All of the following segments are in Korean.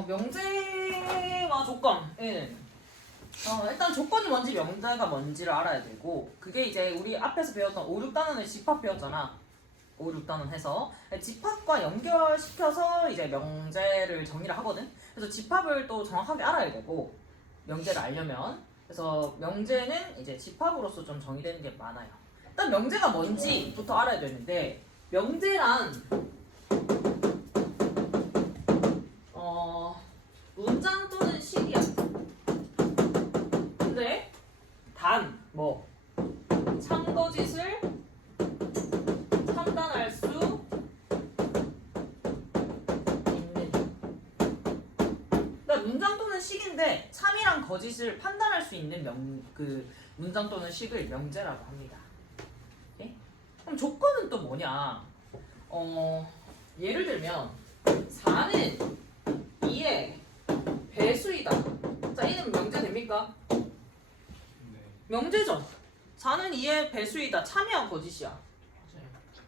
명제와 조건은 일단 조건이 뭔지 명제가 뭔지를 알아야 되고 그게 이제 우리 앞에서 배웠던 5, 6단원을 집합 배웠잖아. 5, 6단원 해서 집합과 연결시켜서 이제 명제를 정리를 하거든. 그래서 집합을 또 정확하게 알아야 되고 명제를 알려면 그래서 명제는 이제 집합으로서 좀 정의되는 게 많아요. 일단 명제가 뭔지부터 알아야 되는데 명제란 문장 또는 식이야. 근데 단 뭐 참거짓을 판단할 수 있는. 그러니까 문장 또는 식인데 참이랑 거짓을 판단할 수 있는 문장 또는 식을 명제라고 합니다. 오케이? 그럼 조건은 또 뭐냐? 예를 들면 4는 2의 배수이다. 자, 이는 명제 됩니까? 명제죠. 4는 2의 배수이다. 참이야 거짓이야?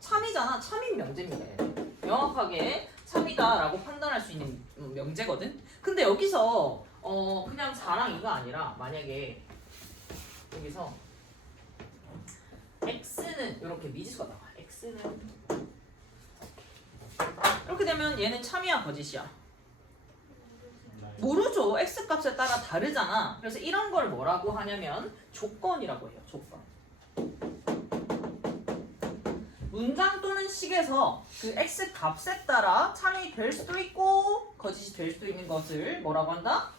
참이잖아. 참인 명제입니다. 명확하게 참이다라고 판단할 수 있는 명제거든. 근데 여기서 그냥 4랑 2가 아니라 만약에 여기서 x는 이렇게 미지수가 나와. x는 이렇게 되면 얘는 참이야 거짓이야? 모르죠. x 값에 따라 다르잖아. 그래서 이런 걸 뭐라고 하냐면 조건이라고 해요. 조건. 문장 또는 식에서 그 x 값에 따라 참이 될 수도 있고 거짓이 될 수도 있는 것을 뭐라고 한다?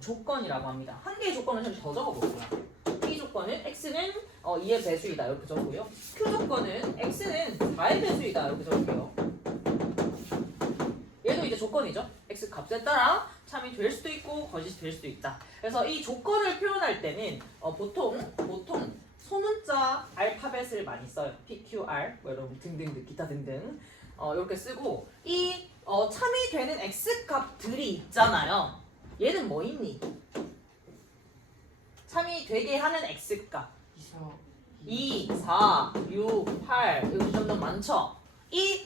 조건이라고 합니다. 한 개의 조건을 좀 더 적어볼게요. 이 조건은 x는 2의 배수이다 이렇게 적고요. q 조건은 x는 4의 배수이다 이렇게 적을게요. 얘도 이제 조건이죠. x 값에 따라 참이 될 수도 있고 거짓이 될 수도 있다. 그래서 이 조건을 표현할 때는 보통 소문자 알파벳을 많이 써요. P, Q, R 뭐 이런 등등 기타 등등 이렇게 쓰고 이 참이 되는 x 값들이 있잖아요. 얘는 뭐 있니? 참이 되게 하는 x 값 2, 4, 6, 8 이렇게 점점 많죠. 이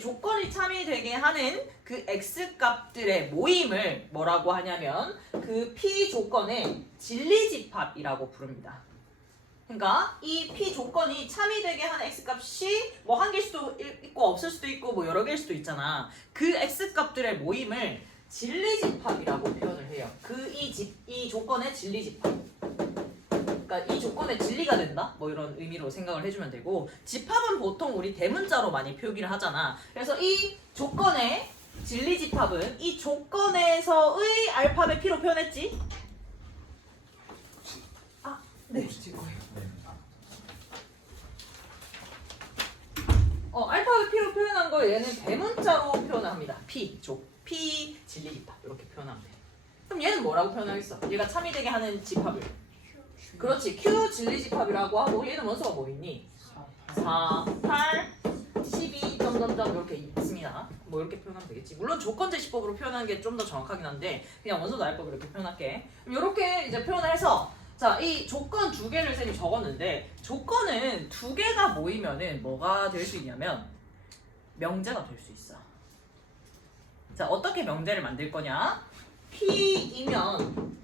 조건이 참이되게 하는 그 x 값들의 모임을 뭐라고 하냐면 그 p 조건의 진리집합이라고 부릅니다. 그러니까 이 p 조건이 참이되게 하는 x 값이 뭐 한 개일 수도 있고 없을 수도 있고 뭐 여러 개일 수도 있잖아. 그 x 값들의 모임을 진리집합이라고 표현을 해요. 이 조건의 진리집합. 그러니까 이 조건의 진리가 된다? 뭐 이런 의미로 생각을 해주면 되고 집합은 보통 우리 대문자로 많이 표기를 하잖아. 그래서 이 조건의 진리집합은 이 조건에서의 알파벳 P로 표현했지? 네. 알파벳 P로 표현한 거 얘는 대문자로 표현을 합니다. P 진리집합 이렇게 표현하면 돼. 그럼 얘는 뭐라고 표현하겠어? 얘가 참이되게 하는 집합을 그렇지. Q 진리집합이라고 하고 얘는 원소가 뭐 있니? 4, 8, 12 점점점 이렇게 있습니다. 뭐 이렇게 표현하면 되겠지. 물론 조건제시법으로 표현하는 게 좀 더 정확하긴 한데 그냥 원소 나열법 이렇게 표현할게. 이렇게 이제 표현을 해서 자, 이 조건 2개를 쌤이 적었는데 조건은 2개가 모이면은 뭐가 될 수 있냐면 명제가 될 수 있어. 자, 어떻게 명제를 만들 거냐? P이면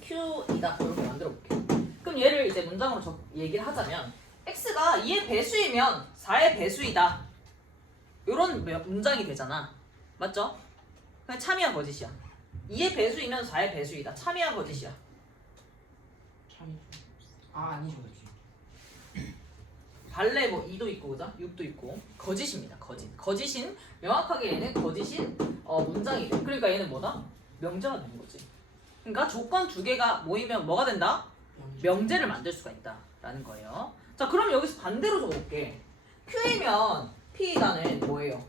Q이다 이렇게 만들어 볼게요. 그럼 얘를 이제 문장으로 얘기를 하자면 x가 2의 배수이면 4의 배수이다 이런 문장이 되잖아. 맞죠? 그냥 참이야 거짓이야? 2의 배수이면 4의 배수이다. 참이야 거짓이야? 아니죠. 발레 뭐 2도 있고 그죠? 6도 있고 거짓입니다. 거짓인 명확하게 얘는 거짓인 문장이 돼. 그러니까 얘는 뭐다? 명제가 되는 거지. 그러니까 조건 2개가 모이면 뭐가 된다? 명제를 만들 수가 있다라는 거예요. 자, 그럼 여기서 반대로 적어볼게. Q이면 P이다는 뭐예요?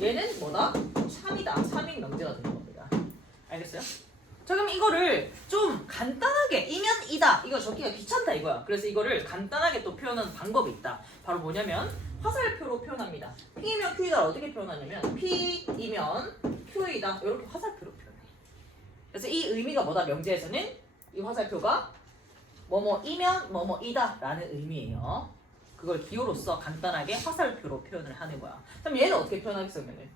얘는 뭐다? 참이다. 참인 명제가 되는 겁니다. 알겠어요? 자, 그럼 이거를 좀 간단하게 이면 이다. 이거 적기가 귀찮다 이거야. 그래서 이거를 간단하게 또 표현하는 방법이 있다. 바로 뭐냐면 화살표로 표현합니다. P이면 Q이다 어떻게 표현하냐면 P이면 Q이다 이렇게 화살표로 표현해. 그래서 이 의미가 뭐다? 명제에서는 이 화살표가 뭐뭐이면 뭐뭐이다 라는 의미예요. 그걸 기호로서 간단하게 화살표로 표현을 하는 거야. 그럼 얘는 어떻게 표현하겠어? 그러면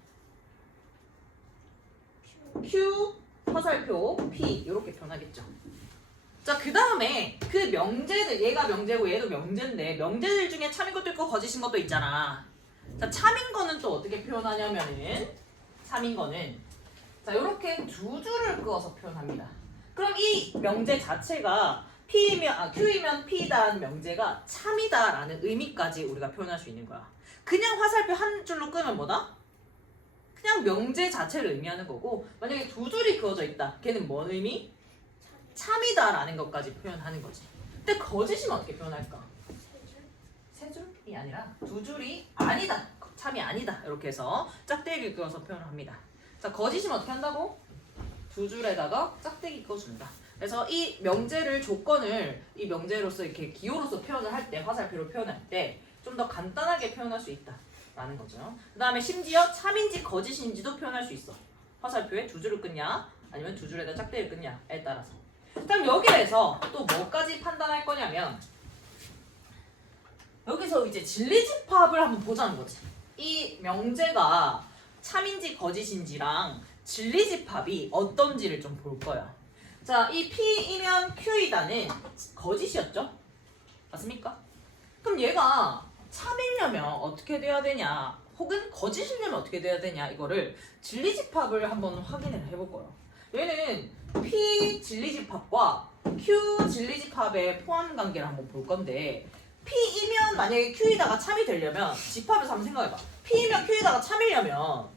Q 화살표 P 이렇게 표현하겠죠. 자, 그 다음에 그 명제들, 얘가 명제고 얘도 명제인데 명제들 중에 참인 것도 있고 거짓인 것도 있잖아. 자, 참인 거는 또 어떻게 표현하냐면은 참인 거는 자, 이렇게 두 줄을 그어서 표현합니다. 그럼 이 명제 자체가 Q이면 P다라는 명제가 참이다라는 의미까지 우리가 표현할 수 있는 거야. 그냥 화살표 한 줄로 끄면 뭐다? 그냥 명제 자체를 의미하는 거고, 만약에 두 줄이 그어져 있다. 걔는 뭔 의미? 참이다라는 것까지 표현하는 거지. 근데 거짓이면 어떻게 표현할까? 세 줄이 아니라 두 줄이 아니다. 참이 아니다. 이렇게 해서 짝대기 그어서 표현을 합니다. 자, 거짓이면 어떻게 한다고? 두 줄에다가 짝대기 그어준다. 그래서 이 명제를 조건을 이 명제로서 이렇게 기호로서 표현을 할 때, 화살표로 표현할 때 좀 더 간단하게 표현할 수 있다라는 거죠. 그 다음에 심지어 참인지 거짓인지도 표현할 수 있어. 화살표에 두 줄을 끊냐 아니면 두 줄에다 짝대기를 끊냐에 따라서. 그럼 여기에서 또 뭐까지 판단할 거냐면 여기서 이제 진리집합을 한번 보자는 거지. 이 명제가 참인지 거짓인지랑 진리집합이 어떤지를 좀 볼 거야. 자, 이 P이면 Q이다는 거짓이었죠? 맞습니까? 그럼 얘가 참이려면 어떻게 돼야 되냐, 혹은 거짓이려면 어떻게 돼야 되냐, 이거를 진리집합을 한번 확인을 해볼 거예요. 얘는 P 진리집합과 Q 진리집합의 포함관계를 한번 볼 건데, P이면 만약에 Q이다가 참이 되려면 집합에서 한번 생각해봐. P이면 Q이다가 참이려면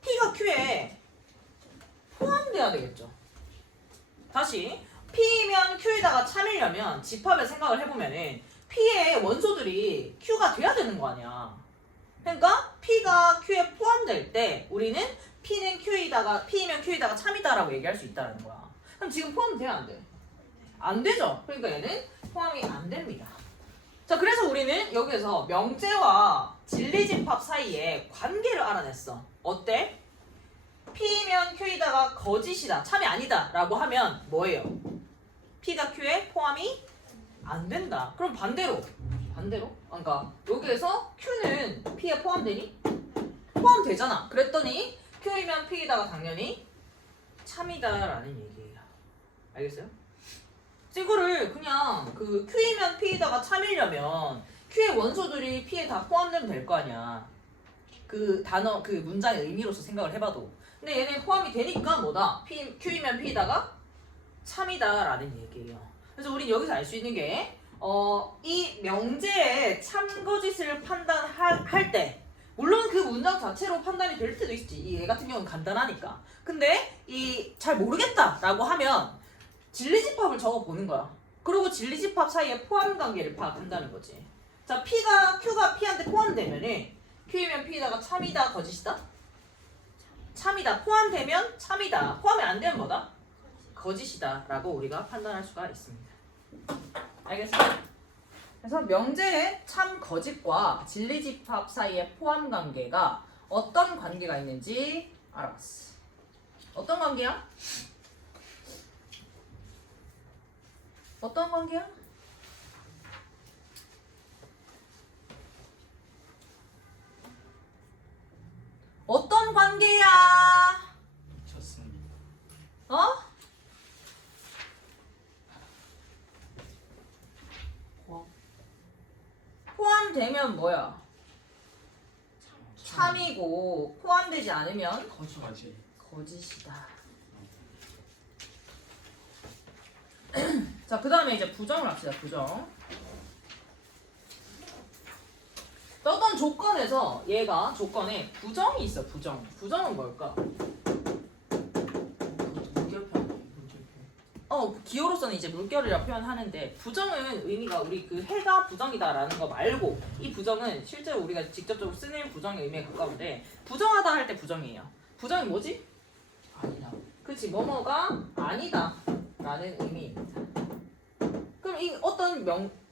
P가 Q에 포함돼야 되겠죠. 다시 P이면 Q에다가 참이려면 집합을 생각을 해보면은 P의 원소들이 Q가 돼야 되는 거 아니야. 그러니까 P가 Q에 포함될 때 우리는 P는 P이면 Q에다가 참이다라고 얘기할 수 있다는 거야. 그럼 지금 포함돼야 안 돼? 안 되죠. 그러니까 얘는 포함이 안 됩니다. 자, 그래서 우리는 여기에서 명제와 진리집합 사이에 관계를 알아냈어. 어때? P면 Q이다가 거짓이다, 참이 아니다 라고 하면 뭐예요? P가 Q에 포함이 안 된다. 그럼 반대로 그러니까 여기에서 Q는 P에 포함되니? 포함되잖아. 그랬더니 Q이면 P이다가 당연히 참이다라는 얘기예요. 알겠어요? 이거를 그냥 그 Q이면 P이다가 참이려면 Q의 원소들이 P에 다 포함되면 될 거 아니야. 그 단어, 그 문장의 의미로서 생각을 해봐도. 근데 얘는 포함이 되니까 뭐다? Q이면 P이다가 참이다라는 얘기예요. 그래서 우린 여기서 알 수 있는 게 이 명제의 참거짓을 판단할 때, 물론 그 문장 자체로 판단이 될 때도 있지. 얘 같은 경우는 간단하니까. 근데 이 잘 모르겠다라고 하면 진리집합을 적어보는 거야. 그리고 진리집합 사이에 포함관계를 파악한다는 거지. 자, Q가 P한테 포함되면은 Q이면 P이다가 참이다, 거짓이다? 참이다. 포함되면 참이다. 포함이 안 되면 뭐다? 거짓이다 라고 우리가 판단할 수가 있습니다. 알겠어요? 그래서 명제의 참, 거짓과 진리집합 사이의 포함관계가 어떤 관계가 있는지 알아봤어. 어떤 관계야? 어떤 관계야? 어떤 관계야? 쳤습니다. 어? 포함되면 뭐야? 참이고 포함되지 않으면 거짓. 거짓이다. 자, 그 다음에 이제 부정을 합시다. 부정. 어떤 조건에서 얘가 조건에 부정이 있어. 부정은 뭘까? 기호로서는 이제 물결이라 표현하는데, 부정은 의미가 우리 그 해가 부정이다라는 거 말고, 이 부정은 실제로 우리가 직접적으로 쓰는 부정의 의미에 가까운데, 부정하다 할 때 부정이에요. 부정이 뭐지? 아니다. 그치, 뭐뭐가 아니다 라는 의미입니다. 그럼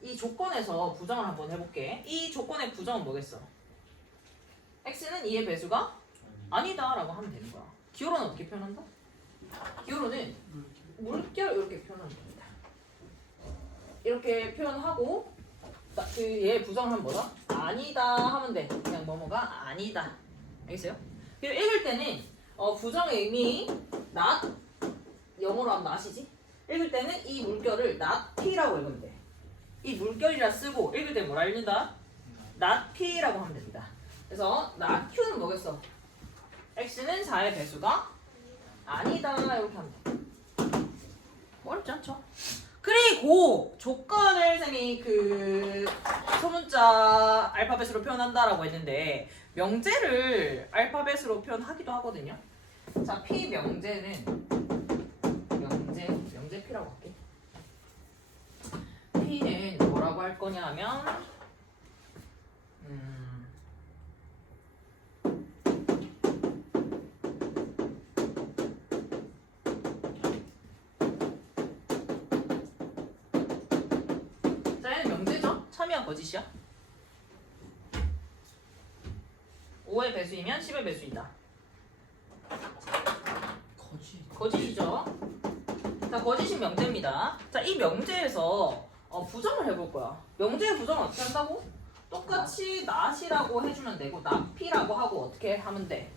이 조건에서 부정을 한번 해볼게. 이 조건의 부정은 뭐겠어? x는 2의 배수가 아니다 라고 하면 되는 거야. 기호로는 어떻게 표현한다? 기호로는 물결 이렇게 표현하면 됩니다. 이렇게 표현하고 얘 부정을 하면 뭐다? 아니다 하면 돼. 그냥 뭐뭐가 아니다. 알겠어요? 그리고 읽을 때는 부정의 의미 not 영어로 하면 not이지? 읽을 때는 이 물결을 not p라고 읽으면 돼. 이 물결이라 쓰고 읽을 때 뭐라 읽는다? not p라고 하면 됩니다. 그래서 not q는 뭐겠어? x는 4의 배수가 아니다 이렇게 하면 돼. 어렵지 않죠? 그리고 조건을 쌤이 그 소문자 알파벳으로 표현한다라고 했는데 명제를 알파벳으로 표현하기도 하거든요. 자, p 명제는 명제 p라고 할게. p는 뭐라고 할 거냐 하면 자, 얘는 명제죠? 참이야 거짓이야? 5의 배수이면 10의 배수이다. 거짓이죠? 자, 거짓인 명제입니다. 자, 이 명제에서 부정을 해볼 거야. 명제의 부정을 어떻게 한다고? 똑같이 not이라고 해주면 되고 notp라고 하고 어떻게 하면 돼?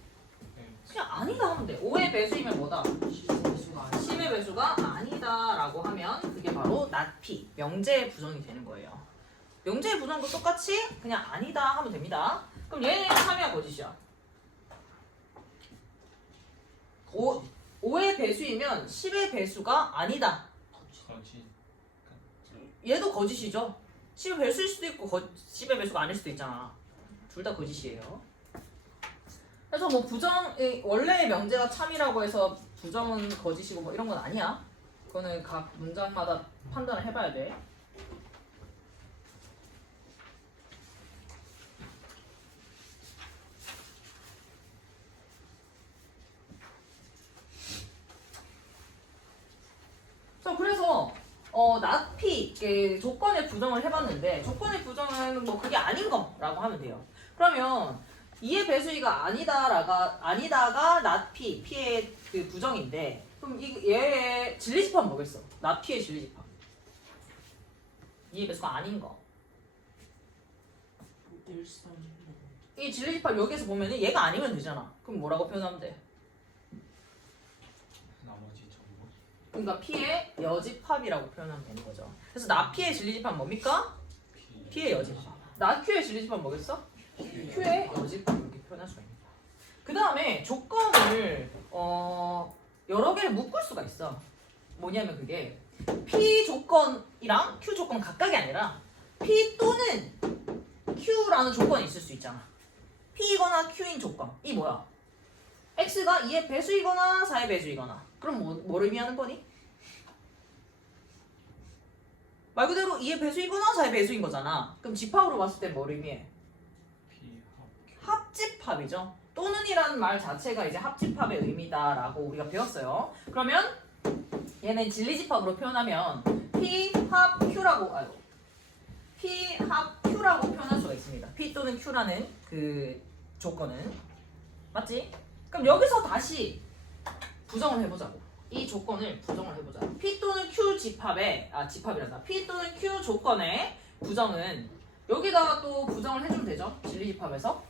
그냥 아니다 하면 돼. 5의 배수이면 뭐다? 10의 배수가 아니다 라고 하면 그게 바로 notp, 명제의 부정이 되는 거예요. 명제의 부정도 똑같이 그냥 아니다 하면 됩니다. 그럼 얘는 참이야 거짓이야? 5의 배수이면 10의 배수가 아니다. 얘도 거짓이죠. 10의 배수일 수도 있고 10의 배수가 아닐 수도 있잖아. 둘 다 거짓이에요. 그래서 뭐 부정, 원래의 명제가 참이라고 해서 부정은 거짓이고 뭐 이런 건 아니야. 그거는 각 문장마다 판단을 해봐야 돼. 자, 그래서 not p 조건의 부정을 해봤는데 조건의 부정은 뭐 그게 아닌 거라고 하면 돼요. 그러면 2의 배수이가 아니다가 not p, p의 그 부정인데 그럼 얘의 진리집합은 뭐겠어? not p의 진리집합. 2의 배수가 아닌 거. 이 진리집합 여기에서 보면은 얘가 아니면 되잖아. 그럼 뭐라고 표현하면 돼? 그러니까 p의 여집합이라고 표현하면 되는 거죠. 그래서 not p의 진리집합은 뭡니까? p의 여집합. not q의 진리집합은 뭐겠어? q의 여집합 이렇게 표현할 수가 있습니다. 그 다음에 조건을 여러 개를 묶을 수가 있어. 뭐냐면 그게 p 조건이랑 q 조건 각각이 아니라 p 또는 q라는 조건이 있을 수 있잖아. p이거나 q인 조건. 이 뭐야? x가 2의 배수이거나 4의 배수이거나. 그럼 뭐를 의미하는 거니? 말 그대로 2의 배수이거나 4의 배수인 거잖아. 그럼 집합으로 봤을 때 뭘 의미해? 합집합이죠. 또는이라는 말 자체가 이제 합집합의 의미다라고 우리가 배웠어요. 그러면 얘는 진리집합으로 표현하면 p 합 q라고 표현할 수가 있습니다. p 또는 q라는 그 조건은 맞지? 그럼 여기서 다시 부정을 해보자고. 이 조건을 부정을 해보자. p 또는 q 집합이란다. p 또는 q 조건의 부정은 여기다가 또 부정을 해주면 되죠. 진리집합에서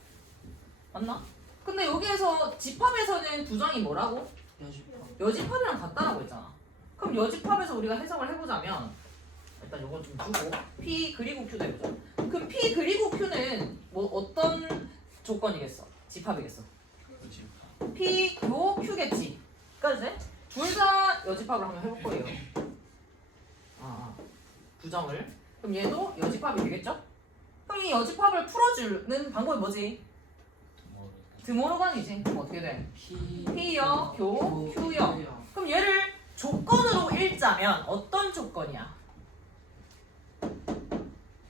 맞나? 근데 여기에서 집합에서는 부정이 뭐라고? 여집합이랑 같다라고 했잖아. 그럼 여집합에서 우리가 해석을 해보자면 일단 요건 좀 두고 p 그리고 q도 해보자. 그럼 p 그리고 q는 뭐 어떤 조건이겠어? 집합이겠어? p 요 q겠지. 그러니까 둘 다 여집합을 한번 해볼 거예요. 부정을. 그럼 얘도 여집합이 되겠죠? 그럼 이 여집합을 풀어주는 방법이 뭐지? 드모르간이지. 그럼 어떻게 돼? P여, 교, Q여. 그럼 얘를 조건으로 읽자면 어떤 조건이야?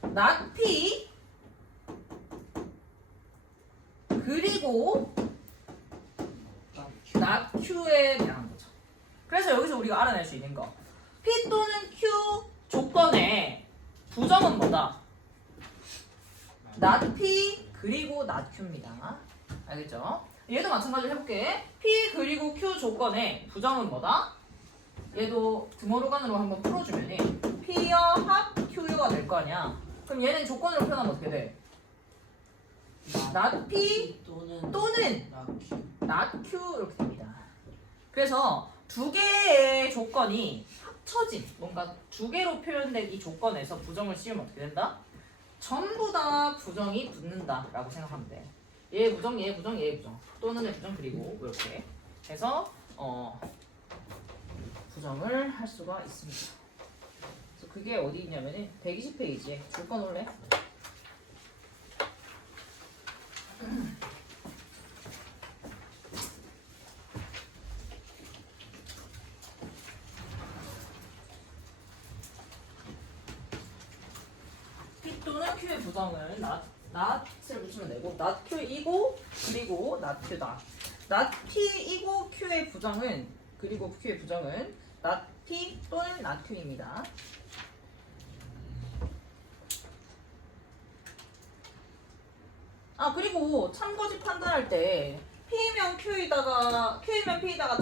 not P 그리고 not Q에 대한 거죠. 그래서 여기서 우리가 알아낼 수 있는 거 P 또는 Q 조건의 부정은 뭐다? not P 그리고 not Q입니다. 알겠죠? 얘도 마찬가지로 해볼게. P 그리고 Q 조건의 부정은 뭐다? 얘도 드모르간으로 한번 풀어주면 P여 합 Q여가 될 거 아니야. 그럼 얘는 조건으로 표현하면 어떻게 돼? not P 또는 not Q 이렇게 됩니다. 그래서 두 개의 조건이 합쳐진 뭔가 두 개로 표현된 이 조건에서 부정을 씌우면 어떻게 된다? 전부 다 부정이 붙는다라고 생각하면 돼. 얘 부정, 얘 부정, 얘 부정 또는 얘 부정 그리고 이렇게 해서 부정을 할 수가 있습니다. 그래서 그게 어디 있냐면은 120페이지에 줄 거 놓을래? P 또는 Q의 부정을 not을 붙이면 되고 not Q이고 그리고 not Q다. not P이고 Q의 부정은 그리고 Q의 부정은 not P 또는 not Q입니다. 아 그리고 참거짓 판단할 때 P면 Q이다가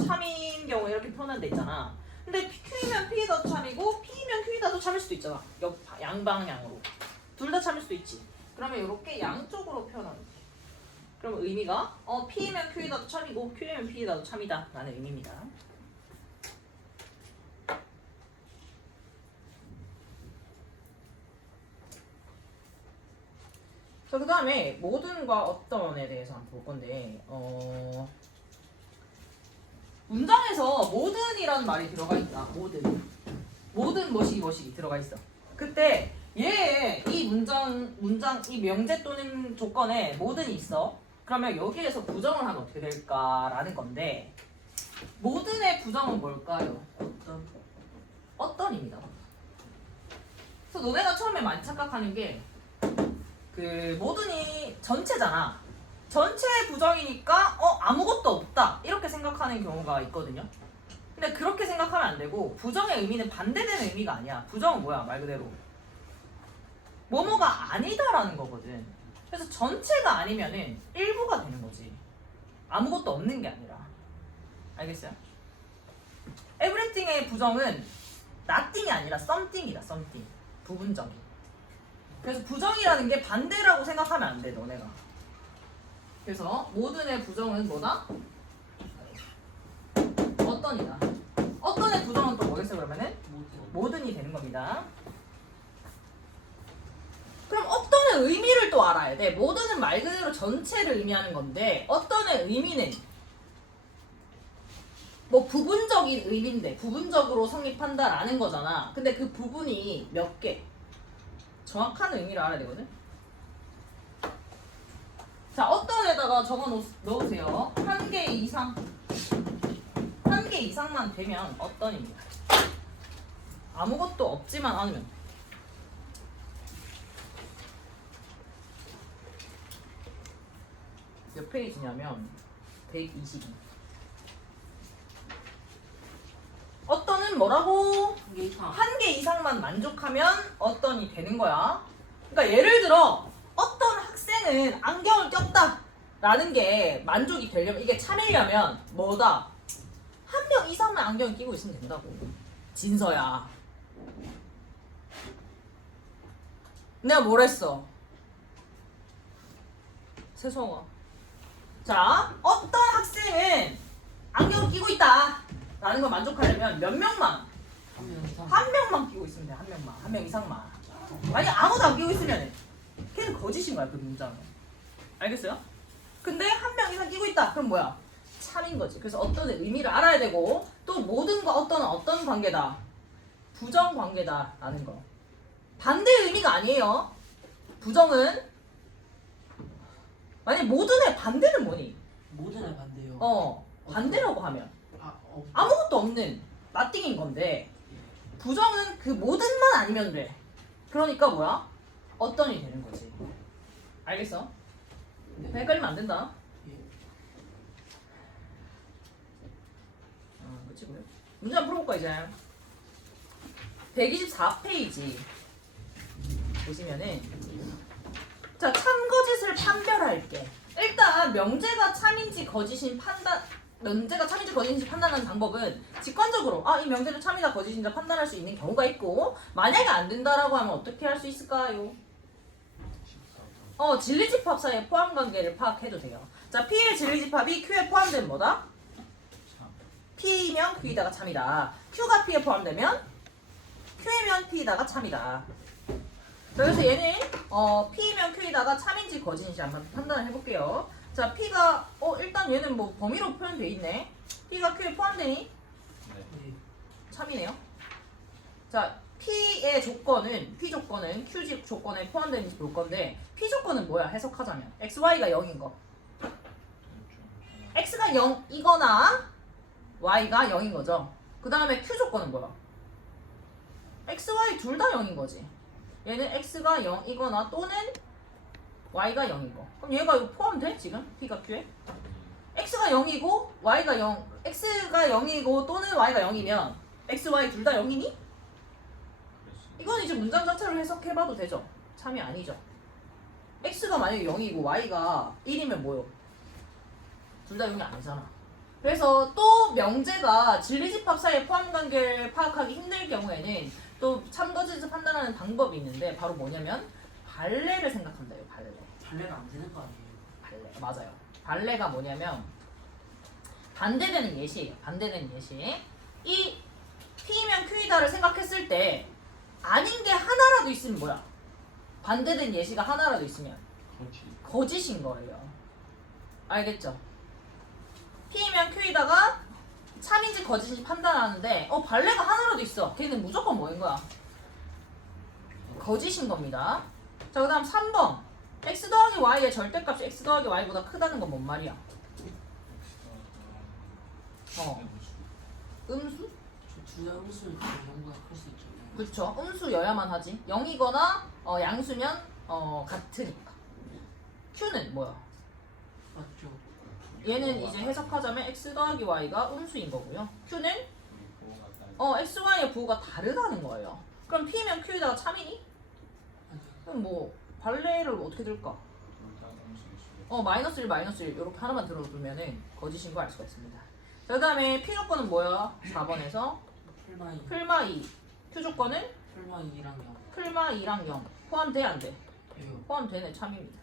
참인 경우 이렇게 표현한 데 있잖아. 근데 Q면 P에다 참이고 P면 Q에다도 참일 수도 있잖아. 양방향으로 둘 다 참일 수도 있지. 그러면 이렇게 양쪽으로 표현하는 거지. 그럼 의미가 P면 Q에다도 참이고 Q면 P에다도 참이다 라는 의미입니다. 자, 그 다음에 모든과 어떤에 대해서 한번 볼 건데 문장에서 모든이라는 말이 들어가 있다. 모든 뭐시기 들어가 있어. 그때 이 문장 이 명제 또는 조건에 모든이 있어. 그러면 여기에서 부정을 하면 어떻게 될까라는 건데 모든의 부정은 뭘까요? 어떤입니다. 그래서 너네가 처음에 많이 착각하는 게 그 모든이 전체잖아. 전체 부정이니까 아무것도 없다 이렇게 생각하는 경우가 있거든요. 근데 그렇게 생각하면 안 되고 부정의 의미는 반대되는 의미가 아니야. 부정은 뭐야? 말 그대로 뭐뭐가 아니다라는 거거든. 그래서 전체가 아니면은 일부가 되는 거지. 아무것도 없는 게 아니라. 알겠어요? everything의 부정은 nothing이 아니라 something이다. something. 부분적인. 그래서 부정이라는 게 반대라고 생각하면 안 돼, 너네가. 그래서 모든의 부정은 뭐다? 어떤이다. 어떤의 부정은 또 뭐겠어 그러면은? 모든이 되는 겁니다. 그럼 어떤의 의미를 또 알아야 돼. 모든은 말 그대로 전체를 의미하는 건데 어떤의 의미는 뭐 부분적인 의미인데 부분적으로 성립한다라는 거잖아. 근데 그 부분이 몇 개? 정확한 의미를 알아야 되거든. 자, 어떤에다가 적어 넣으세요. 한 개 이상. 한 개 이상만 되면 어떤입니다. 아무것도 없지만 않으면. 몇 페이지냐면 122. 어떤은 뭐라고? 한 개 이상만 만족하면 어떤이 되는 거야. 그러니까 예를 들어 어떤 학생은 안경을 꼈다 라는 게 만족이 되려면 이게 참이려면 뭐다? 한 명 이상만 안경을 끼고 있으면 된다고. 진서야. 내가 뭘 했어? 세성아. 자, 어떤 학생은 안경을 끼고 있다 라는 걸 만족하려면 몇 명만? 한 명만 끼고 있으면 돼. 한 명만. 한 명 이상만. 만약 아무도 안 끼고 있으면 걔는 거짓인 거야. 그 문장은. 알겠어요? 근데 한 명 이상 끼고 있다. 그럼 뭐야? 참인 거지. 그래서 어떤 의미를 알아야 되고 또 모든과 어떤은 어떤 관계다? 부정 관계다 라는 거. 반대 의미가 아니에요. 부정은 만약 모든의 반대는 뭐니? 모든의 반대요. 반대라고 하면 없. 아무것도 없는 nothing인 건데 부정은 그 모든만 아니면 돼. 그러니까 뭐야? 어떤이 되는 거지. 알겠어? 네. 헷갈리면 안 된다. 예. 그치 그래. 문제 한번 풀어볼까 이제. 124페이지 보시면은 자, 참거짓을 판별할게. 일단 명제가 참인지 거짓인지 판단하는 방법은 직관적으로 이 명제는 참이다 거짓이다 판단할 수 있는 경우가 있고 만약에 안 된다라고 하면 어떻게 할 수 있을까요? 진리집합 사이의 포함관계를 파악해도 돼요. 자, P의 진리집합이 Q에 포함된 뭐다? P면 Q이다가 참이다. Q가 P에 포함되면 Q면 P이다가 참이다. 그래서 얘는 P면 Q이다가 참인지 거짓인지 한번 판단을 해볼게요. 자, P가 일단 얘는 뭐 범위로 표현돼 있네. P가 Q에 포함되니 네. 참이네요. 자, P의 조건은 P 조건은 Q 조건에 포함되는지 볼 건데 P 조건은 뭐야? 해석하자면 XY가 0인 거. X가 0이거나 Y가 0인 거죠. 그 다음에 Q 조건은 뭐야? X, Y 둘 다 0인 거지. 얘는 X가 0이거나 또는 Y가 0인 거. 그럼 얘가 이거 포함돼? 지금? P가 Q에? X가 0이고 Y가 0, X가 0이고 또는 Y가 0이면 X, Y 둘 다 0이니? 이건 이제 문장 자체로 해석해봐도 되죠. 참이 아니죠. X가 만약에 0이고 Y가 1이면 뭐요? 둘 다 0이 아니잖아. 그래서 또 명제가 진리집합 사이의 포함관계를 파악하기 힘들 경우에는 또 참거짓을 판단하는 방법이 있는데 바로 뭐냐면 발레를 생각한다요. 발레. 발레가 안 되는 거 아니에요? 발레. 맞아요. 발레가 뭐냐면 반대되는 예시예요. 반대되는 예시. 이 P면 Q이다를 생각했을 때 아닌 게 하나라도 있으면 뭐야? 반대된 예시가 하나라도 있으면 거짓인 거예요. 알겠죠? P면 Q이다가 참인지 거짓인지 판단하는데 발레가 하나라도 있어. 걔는 무조건 뭐인 거야? 거짓인 겁니다. 자, 그 다음 3번. x 더하기 y의 절대값이 x 더하기 y보다 크다는 건 뭔 말이야? 음수? 둘다 음수일 때 0보다 클 수 있죠. 그렇죠. 음수여야만 하지. 0이거나 양수면 같으니까. Q는 뭐야? 맞죠? 얘는 이제 해석하자면 x 더하기 y가 음수인 거고요. Q는 x, y의 부호가 다르다는 거예요. 그럼 P면 Q에다가 참이니? 그럼 뭐 발레를 어떻게 들까? 마이너스 1, 마이너스 1 이렇게 하나만 들어두면은 거짓인 거 알 수가 있습니다. 그 다음에 P 조건은 뭐야? 4번에서 풀마이. 풀마 2. Q 조건은 풀마이 2랑 0. 풀마 2랑 0. 포함돼 안 돼? 돼요. 포함되네. 참입니다.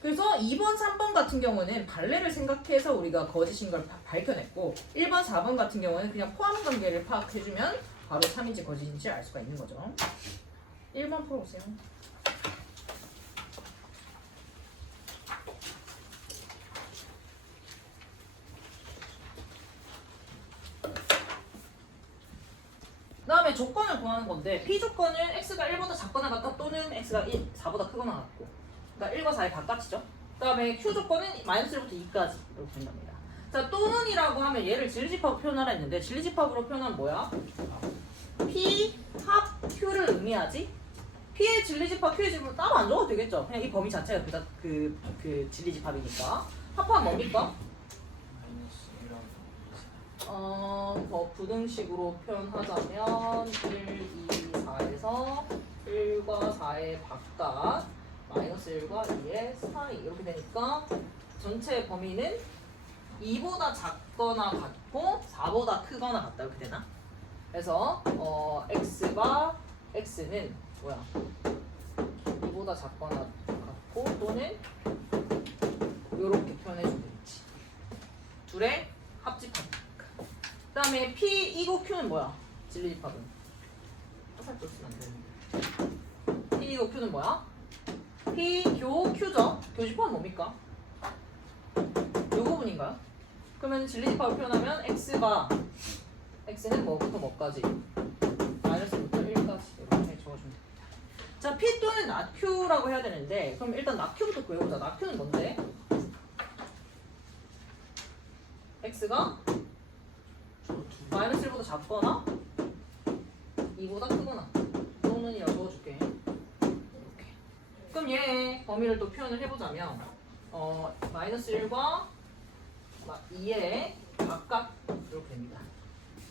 그래서 2번, 3번 같은 경우는 발레를 생각해서 우리가 거짓인 걸 밝혀냈고 1번, 4번 같은 경우는 그냥 포함 관계를 파악해주면 바로 참인지 거짓인지 알 수가 있는 거죠. 1번 풀어보세요. 그 다음에 조건을 구하는 건데 P 조건은 x가 1보다 작거나 같다 또는 x가 4보다 크거나 같고 그러니까 1과 4의 바깥이죠. 그 다음에 Q 조건은 마이너스 1부터 2까지 이렇게 된답니다. 자, 또는이라고 하면 얘를 진리집합으로 표현하라 했는데 진리집합으로 표현하면 뭐야? P 합 Q를 의미하지? P의 진리집합, Q의 진리집합 따로 안 적어도 되겠죠? 그냥 이 범위 자체가 그 진리집합이니까. 합하면 뭡니까? 부등식으로 표현하자면 1, 2, 4에서 1과 4의 바깥 마이너스 1과 2의 사이 이렇게 되니까 전체 범위는 2보다 작거나 같고 4보다 크거나 같다 이렇게 되나? 그래서 x는 뭐야? 2보다 작거나 같고 또는 이렇게 표현해주면 되겠지. 둘의 합집합. 그 다음에 P 이고 Q는 뭐야? 진리집합은 화살표 쓰면 안 되는데 P 이고 Q는 뭐야? P 교 Q죠? 교집합은 뭡니까? 이 부분인가요? 그러면 진리집합을 표현하면 X는 뭐부터 뭐까지? 마이너스부터 1까지 이렇게 적어주면 됩니다. 자, P 또는 not Q라고 해야 되는데 그럼 일단 not Q부터 구해보자. not Q는 뭔데? X가 마이너스 1보다 작거나 2보다 크거나 또는 이라고 적어줄게. 이렇게. 그럼 얘 범위를 또 표현을 해보자면 마이너스 1과 2의 바깥 이렇게 됩니다.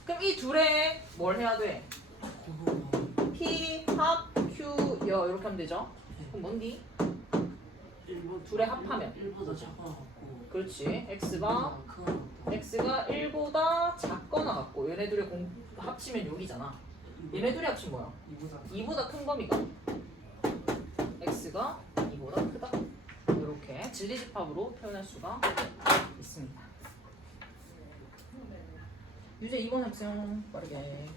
그럼 이 둘에 뭘 해야 돼? P 합 Q 여 이렇게 하면 되죠? 그럼 뭔디? 둘의 합하면 1보다 작거나 같고 그렇지. X가 1보다 작거나 같고 얘네들의 합치면 6이잖아. 얘네들이 합치면 뭐야? 2보다 큰 범위가 X가 2보다 크다. 이렇게 진리집합으로 표현할 수가 있습니다. 유제 2번 해보세요. 빠르게.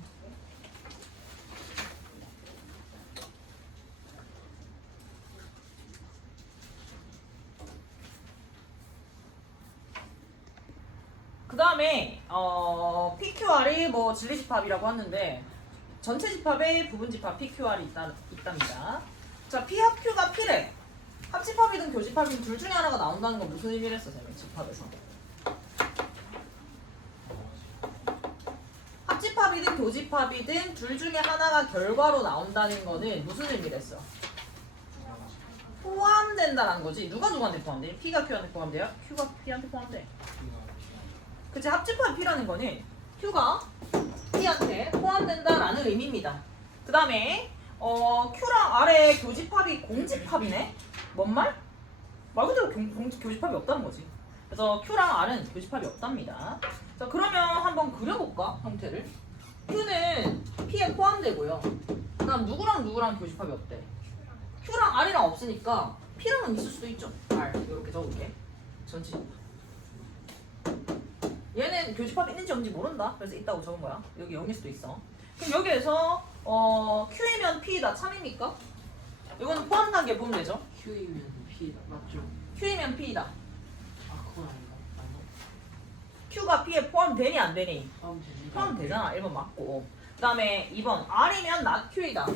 그 다음에 PQR이 뭐 진리집합이라고 하는데 전체 집합에 부분 집합 PQR이 있답니다. 자, P합Q가 P래. 합집합이든 교집합이든 둘 중에 하나가 나온다는 건 무슨 의미를 했어, 쌤이 집합에서? 합집합이든 교집합이든 둘 중에 하나가 결과로 나온다는 거는 무슨 의미를 했어? 포함된다는 거지. 누가 누구한테 포함돼? P가 Q한테 포함돼요? Q가 P한테 포함돼. 그치, 합집합 P라는 거는 Q가 P한테 포함된다라는 의미입니다. 그 다음에 Q랑 R의 교집합이 공집합이네? 뭔 말? 말 그대로 교집합이 없다는 거지. 그래서 Q랑 R은 교집합이 없답니다. 자, 그러면 한번 그려볼까? 형태를. Q는 P에 포함되고요. 그 다음 누구랑 교집합이 없대? Q랑 R이랑 없으니까 P랑은 있을 수도 있죠. R 이렇게 적을게. 전체 얘는 교집합 있는지 없는지 모른다. 그래서 있다고 적은 거야. 여기 0일 수도 있어. 그럼 여기에서 Q이면 P다. 참입니까? 이거는 포함 관계 보면 되죠. Q이면 P 맞죠? Q이면 P다. 아 그건 아닌가? 맞나? Q가 P에 포함되니 안 되니? 처음 됩니다. 포함되잖아. 1번 맞고. 그 다음에 2번 R이면 not Q이다.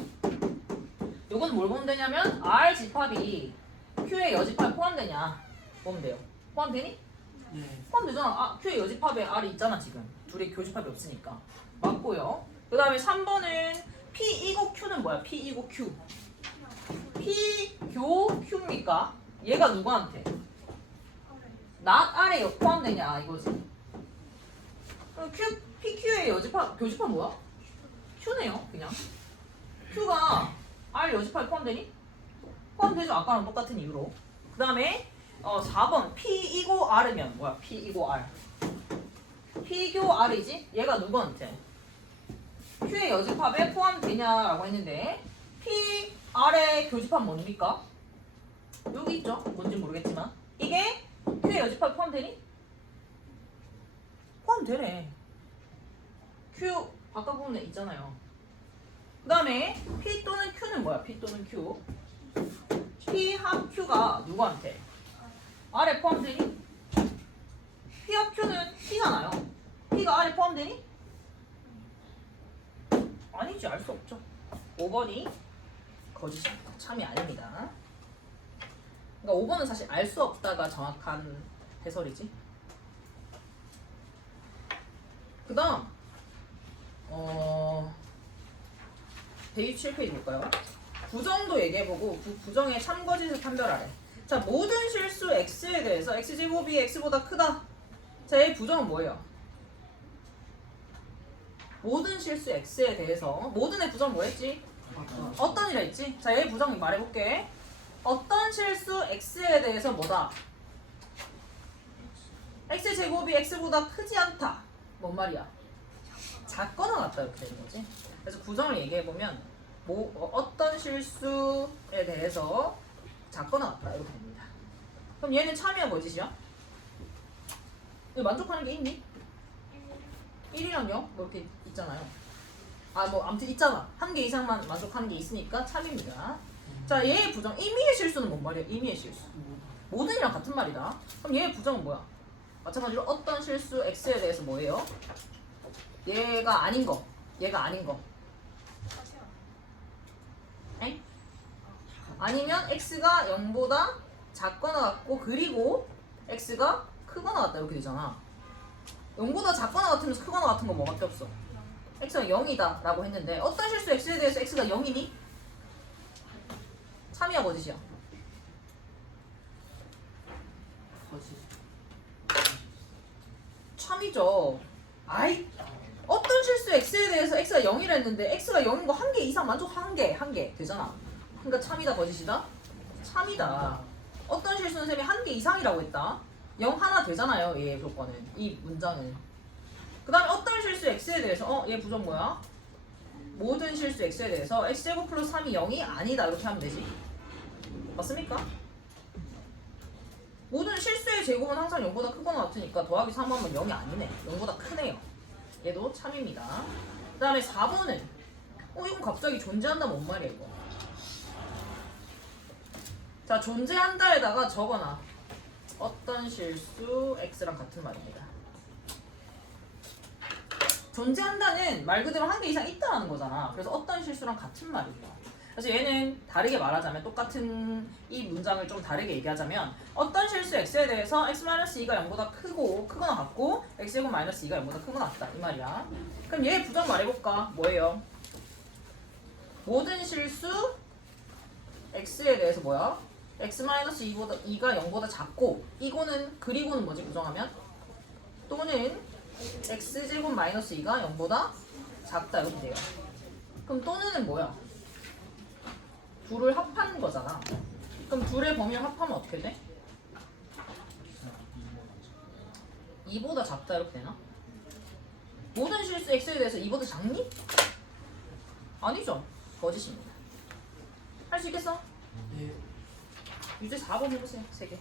이건 뭘 보면 되냐면 R 집합이 Q의 여집합에 포함되냐 보면 돼요. 포함되니? 네. 포함되잖아. 아, Q의 여집합에 R이 있잖아 지금. 둘이 교집합이 없으니까. 맞고요. 그 다음에 3번은 P 이고 Q는 뭐야? P 이고 Q. P 교 Q입니까? 얘가 누구한테? not R에 포함되냐 이거지. 그럼 PQ의 여집합, 교집합 뭐야? Q네요 그냥. Q가 R 여집합에 포함되니? 포함되죠. 아까랑 똑같은 이유로. 그 다음에 4번 P 이고 R이면 뭐야? P 이고 R. P교 R이지? 얘가 누구한테? Q의 여집합에 포함되냐라고 했는데 P, R의 교집합 뭡니까? 여기 있죠? 뭔지 모르겠지만 이게 Q의 여집합에 포함되니? 포함되네. Q 바꿔보면 있잖아요. 그 다음에 P 또는 Q는 뭐야? P 또는 Q. P 합 Q가 누구한테? R에 포함되니? P 합 Q는 P가 나요. P가 R에 포함되니? 아니지, 알 수 없죠. 5번이 거짓입니다. 참이 아닙니다. 그러니까 5번은 사실 알 수 없다가 정확한 해설이지. 그 다음 167페이지 볼까요? 부정도 얘기해보고 부정의 참거짓을 판별하래. 자, 모든 실수 x에 대해서 x제곱이 x보다 크다. 자, 얘 부정은 뭐예요? 모든 실수 x에 대해서 모든의 부정 뭐였지? 어떤 이라 했지? 자, 얘 부정 말해볼게. 어떤 실수 x에 대해서 뭐다? x제곱이 x보다 크지 않다. 뭔 말이야? 작거나 같다 이렇게 되는 거지. 그래서 부정을 얘기해보면 어떤 실수에 대해서 작거나 같다 이렇게 됩니다. 그럼 얘는 참이야 거짓이야? 이거 만족하는 게 있니? 1이랑요? 뭐 이렇게 있잖아요. 아 뭐 아무튼 있잖아. 한 개 이상만 만족하는 게 있으니까 참입니다. 자, 얘의 부정 임의의 실수는 뭔 말이야? 임의의 실수. 모든이랑 같은 말이다. 그럼 얘의 부정은 뭐야? 마찬가지로 어떤 실수 x에 대해서 뭐예요? 얘가 아닌 거. 얘가 아닌 거. 엥? 아니면 x가 0보다 작거나 같고 그리고 x가 크거나 같다 이렇게 되잖아. 0보다 작거나 같으면서 크거나 같은 거 뭐밖에 없어? x가 0이다 라고 했는데 어떤 실수 x에 대해서 x가 0이니? 참이야 거짓이야? 거짓. 참이죠. 아이, 어떤 실수 x에 대해서 x가 0이라 했는데 x가 0인 거 한 개 이상 만족 한 개 되잖아. 그러니까 참이다 거짓이다? 참이다. 어떤 실수는 쌤이 한 개 이상이라고 했다. 0 하나 되잖아요. 얘 조건은. 이 문장은. 그 다음에 어떤 실수 x에 대해서 얘 부정 뭐야? 모든 실수 x에 대해서 x제곱 플러스 3이 0이 아니다 이렇게 하면 되지. 맞습니까? 모든 실수의 제곱은 항상 0보다 크거나 같으니까 더하기 3하면 0이 아니네. 0보다 크네요. 얘도 참입니다. 그 다음에 4번은 이건 갑자기 존재한다 뭔 말이야 이거. 자, 존재한다에다가 적어놔. 어떤 실수 x랑 같은 말입니다. 존재한다는 말 그대로 한 개 이상 있다라는 거잖아. 그래서 어떤 실수랑 같은 말이죠. 그래서 얘는 다르게 말하자면 똑같은 이 문장을 좀 다르게 얘기하자면 어떤 실수 x에 대해서 x-2가 0보다 크거나 같고 x제곱 -2가 0보다 크거나 같다 이 말이야. 그럼 얘 부정 말해볼까? 뭐예요? 모든 실수 x에 대해서 뭐야? x-2가 0보다 작고 이거는 그리고는 뭐지 부정하면? 또는 x제곱 -2가 0보다 작다 이렇게 돼요. 그럼 또는은 뭐야? 둘을 합한 거잖아. 그럼 둘의 범위를 합하면 어떻게 돼? 2보다 작다 이렇게 되나? 모든 실수 x에 대해서 2보다 작니? 아니죠. 거짓입니다. 할 수 있겠어? 네. 이제 4번 해보세요. 3개.